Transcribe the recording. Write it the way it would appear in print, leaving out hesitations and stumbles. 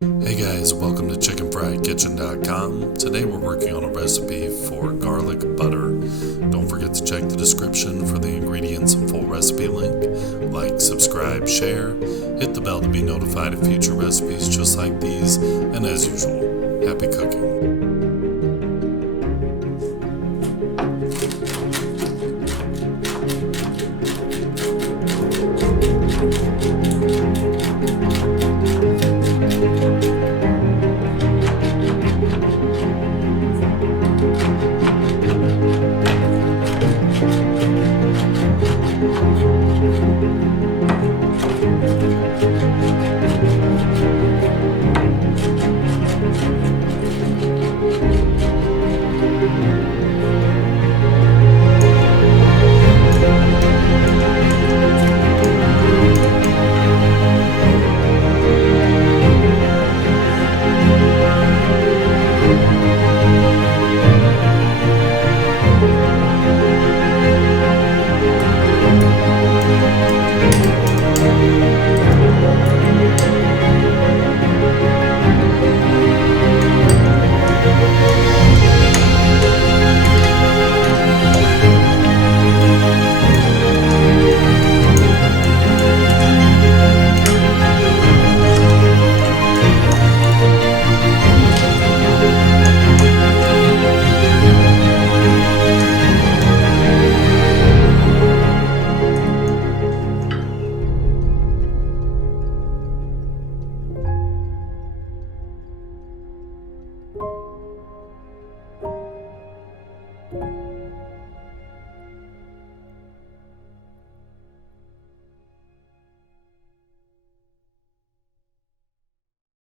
Hey guys, welcome to chickenfriedkitchen.com. Today we're working on a recipe for garlic butter. Don't forget to check the description for the ingredients and full recipe link. Like, subscribe, share, hit the bell to be notified of future recipes just like these, and as usual, happy cooking.